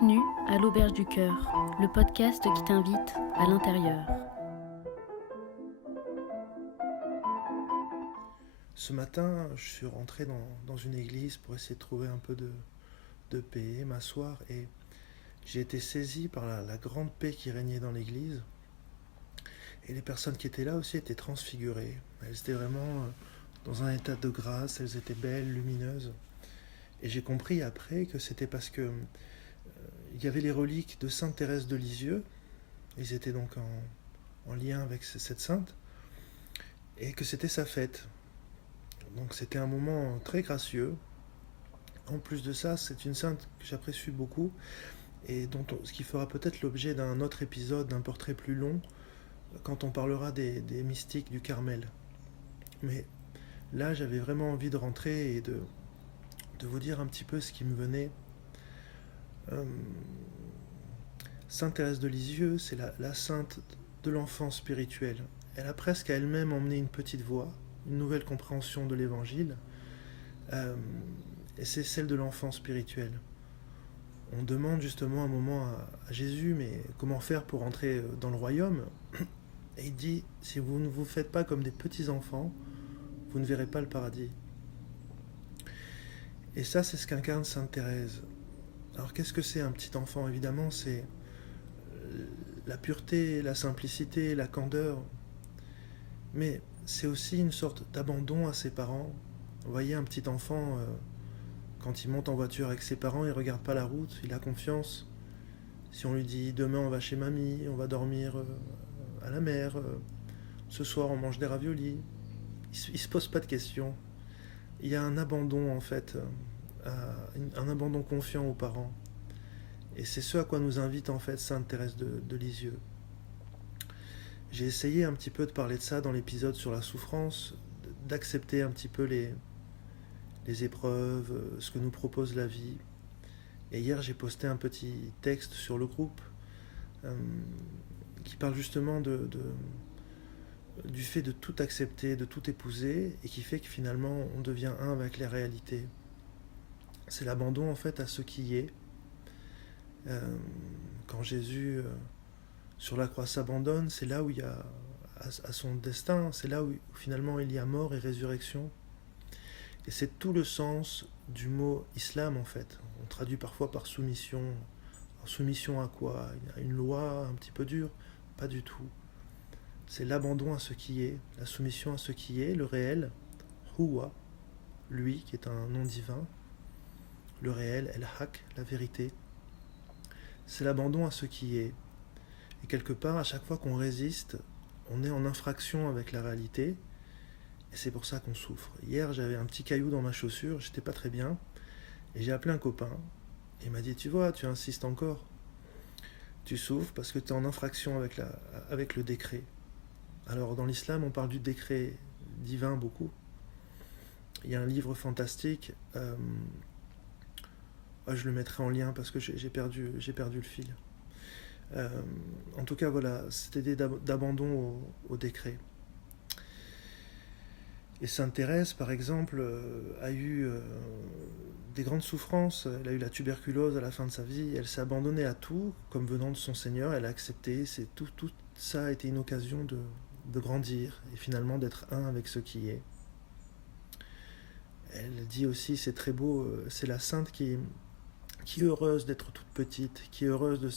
Bienvenue à l'Auberge du Cœur, le podcast qui t'invite à l'intérieur. Ce matin, je suis rentré dans une église pour essayer de trouver un peu de paix, m'asseoir, et j'ai été saisi par la grande paix qui régnait dans l'église. Et les personnes qui étaient là aussi étaient transfigurées. Elles étaient vraiment dans un état de grâce, elles étaient belles, lumineuses. Et j'ai compris après que c'était parce que il y avait les reliques de Sainte Thérèse de Lisieux. Ils étaient donc en lien avec cette sainte, et que c'était sa fête. Donc c'était un moment très gracieux. En plus de ça, c'est une sainte que j'apprécie beaucoup et ce qui fera peut-être l'objet d'un autre épisode, d'un portrait plus long, quand on parlera des mystiques du Carmel. Mais là, j'avais vraiment envie de rentrer et de vous dire un petit peu ce qui me venait. Sainte Thérèse de Lisieux, c'est la sainte de l'enfant spirituel. Elle a presque à elle-même emmené une petite voix, une nouvelle compréhension de l'évangile, et c'est celle de l'enfant spirituel. On demande justement un moment à Jésus, mais comment faire pour entrer dans le royaume? Et il dit, si vous ne vous faites pas comme des petits enfants, vous ne verrez pas le paradis. Et ça, c'est ce qu'incarne Sainte Thérèse. Alors qu'est-ce que c'est un petit enfant? Évidemment, c'est la pureté, la simplicité, la candeur, mais c'est aussi une sorte d'abandon à ses parents. Vous voyez, un petit enfant, quand il monte en voiture avec ses parents, il ne regarde pas la route, il a confiance. Si on lui dit demain on va chez mamie, on va dormir à la mer, ce soir on mange des raviolis, il ne se pose pas de questions. Il y a un abandon en fait, un abandon confiant aux parents. Et c'est ce à quoi nous invite en fait Sainte Thérèse de Lisieux. J'ai essayé un petit peu de parler de ça dans l'épisode sur la souffrance, d'accepter un petit peu les épreuves, ce que nous propose la vie. Et hier, j'ai posté un petit texte sur le groupe qui parle justement du fait de tout accepter, de tout épouser, et qui fait que finalement, on devient un avec les réalités. C'est l'abandon en fait à ce qui est. Quand Jésus sur la croix s'abandonne, c'est là où il y a à son destin, c'est là où finalement il y a mort et résurrection. Et c'est tout le sens du mot islam en fait. On traduit parfois par soumission. Alors, soumission à quoi? À une loi un petit peu dure? Pas du tout. C'est l'abandon à ce qui est, la soumission à ce qui est, le réel, Huwa, lui qui est un nom divin, le réel, El-Haq, la vérité. C'est l'abandon à ce qui est. Et quelque part, à chaque fois qu'on résiste, on est en infraction avec la réalité. Et c'est pour ça qu'on souffre. Hier, j'avais un petit caillou dans ma chaussure, j'étais pas très bien. Et j'ai appelé un copain. Et il m'a dit, tu vois, tu insistes encore. Tu souffres parce que tu es en infraction avec le décret. Alors dans l'islam, on parle du décret divin beaucoup. Il y a un livre fantastique. Je le mettrai en lien parce que j'ai perdu le fil. En tout cas, voilà, cette idée d'abandon au décret. Et Sainte Thérèse, par exemple, a eu des grandes souffrances. Elle a eu la tuberculose à la fin de sa vie. Elle s'est abandonnée à tout, comme venant de son Seigneur. Elle a accepté. Tout ça a été une occasion de grandir et finalement d'être un avec ce qui est. Elle dit aussi, c'est très beau, c'est la sainte qui est heureuse d'être toute petite, qui est heureuse de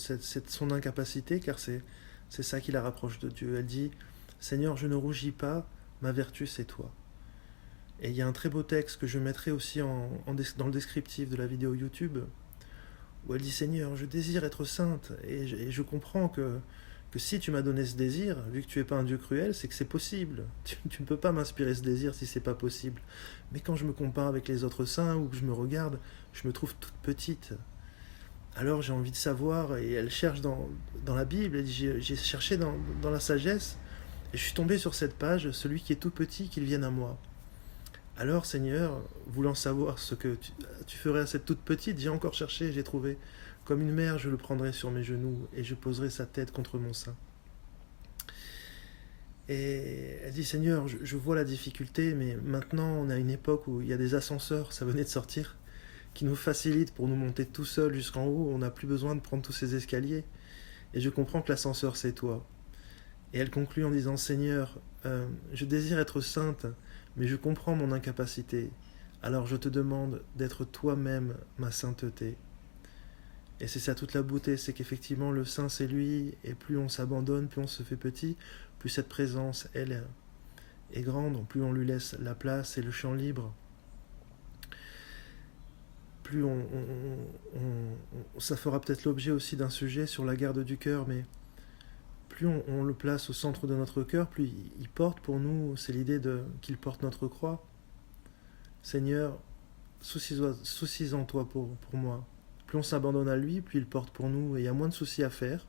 son incapacité, car c'est ça qui la rapproche de Dieu. Elle dit, Seigneur, je ne rougis pas, ma vertu c'est toi. Et il y a un très beau texte que je mettrai aussi dans le descriptif de la vidéo YouTube, où elle dit, Seigneur, je désire être sainte, et je comprends que si tu m'as donné ce désir, vu que tu n'es pas un Dieu cruel, c'est que c'est possible. Tu ne peux pas m'inspirer ce désir si c'est pas possible. Mais quand je me compare avec les autres saints, ou que je me regarde, je me trouve toute petite. Alors j'ai envie de savoir, et elle cherche dans la Bible, elle dit, j'ai cherché dans la sagesse, et je suis tombé sur cette page, celui qui est tout petit, qu'il vienne à moi. Alors Seigneur, voulant savoir ce que tu ferais à cette toute petite, j'ai encore cherché, j'ai trouvé. Comme une mère, je le prendrai sur mes genoux, et je poserai sa tête contre mon sein. Et elle dit, Seigneur, je vois la difficulté, mais maintenant on a une époque où il y a des ascenseurs, ça venait de sortir. qui nous facilite pour nous monter tout seul jusqu'en haut. On n'a plus besoin de prendre tous ces escaliers. Et je comprends que l'ascenseur, c'est toi. Et elle conclut en disant, Seigneur, je désire être sainte, mais je comprends mon incapacité. Alors je te demande d'être toi-même ma sainteté. Et c'est ça toute la beauté, c'est qu'effectivement le saint c'est lui, et plus on s'abandonne, plus on se fait petit, plus cette présence, elle, est grande, plus on lui laisse la place et le champ libre, plus ça fera peut-être l'objet aussi d'un sujet sur la garde du cœur, mais plus on le place au centre de notre cœur, plus il porte pour nous, c'est l'idée qu'il porte notre croix. Seigneur, soucies-en toi pour moi. Plus on s'abandonne à lui, plus il porte pour nous, et il y a moins de soucis à faire,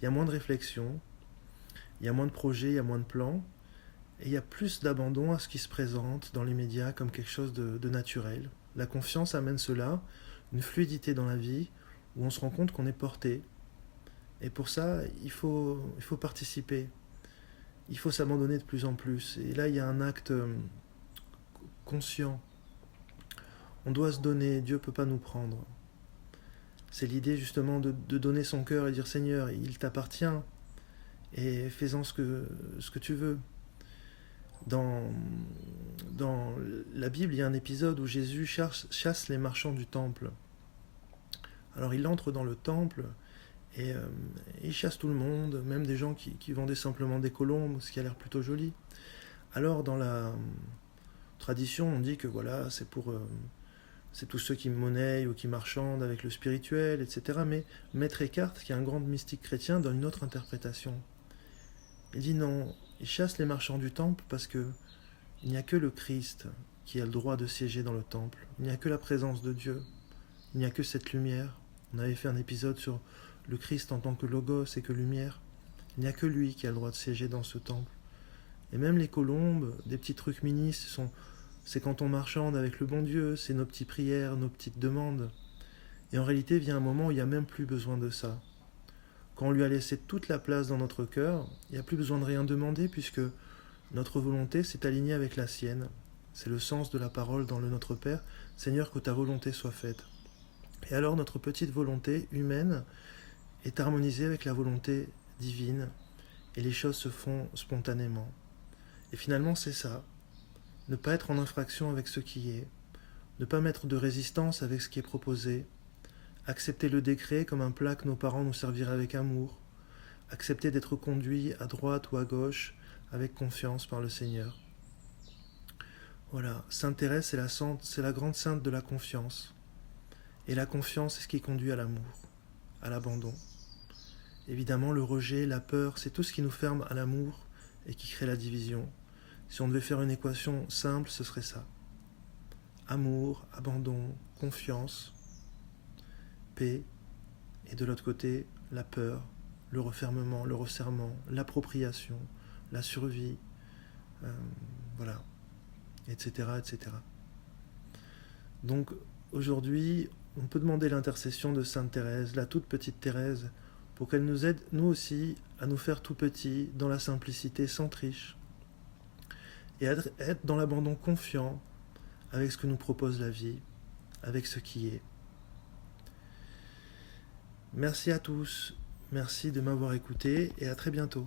il y a moins de réflexion, il y a moins de projets, il y a moins de plans, et il y a plus d'abandon à ce qui se présente dans les médias comme quelque chose de naturel. La confiance amène cela, une fluidité dans la vie, où on se rend compte qu'on est porté. Et pour ça, il faut participer. Il faut s'abandonner de plus en plus. Et là, il y a un acte conscient. On doit se donner, Dieu ne peut pas nous prendre. C'est l'idée justement de donner son cœur et dire Seigneur, il t'appartient, et fais-en ce que tu veux. Dans la Bible, il y a un épisode où Jésus chasse les marchands du temple. Alors il entre dans le temple et il chasse tout le monde, même des gens qui vendaient simplement des colombes, ce qui a l'air plutôt joli. Alors dans la tradition, on dit que voilà, c'est tous ceux qui monnaient ou qui marchandent avec le spirituel, etc. Mais Maître Eckhart, qui est un grand mystique chrétien, donne une autre interprétation. Il dit non, il chasse les marchands du temple parce que il n'y a que le Christ qui a le droit de siéger dans le temple. Il n'y a que la présence de Dieu. Il n'y a que cette lumière. On avait fait un épisode sur le Christ en tant que logos et que lumière. Il n'y a que lui qui a le droit de siéger dans ce temple. Et même les colombes, des petits trucs minis, c'est quand on marchande avec le bon Dieu, c'est nos petites prières, nos petites demandes. Et en réalité, vient un moment où il n'y a même plus besoin de ça. Quand on lui a laissé toute la place dans notre cœur, il n'y a plus besoin de rien demander puisque notre volonté s'est alignée avec la sienne. C'est le sens de la parole dans le Notre Père. Seigneur, que ta volonté soit faite. Et alors notre petite volonté humaine est harmonisée avec la volonté divine et les choses se font spontanément. Et finalement, c'est ça. Ne pas être en infraction avec ce qui est. Ne pas mettre de résistance avec ce qui est proposé. Accepter le décret comme un plat que nos parents nous serviraient avec amour. Accepter d'être conduit à droite ou à gauche avec confiance par le Seigneur. Voilà, Sainte Thérèse, c'est la grande sainte de la confiance. Et la confiance, c'est ce qui conduit à l'amour, à l'abandon. Évidemment, le rejet, la peur, c'est tout ce qui nous ferme à l'amour et qui crée la division. Si on devait faire une équation simple, ce serait ça. Amour, abandon, confiance, paix, et de l'autre côté, la peur, le refermement, le resserrement, l'appropriation, la survie, voilà, etc., etc. Donc, aujourd'hui, on peut demander l'intercession de Sainte Thérèse, la toute petite Thérèse, pour qu'elle nous aide, nous aussi, à nous faire tout petits, dans la simplicité, sans triche, et être dans l'abandon confiant avec ce que nous propose la vie, avec ce qui est. Merci à tous, merci de m'avoir écouté, et à très bientôt.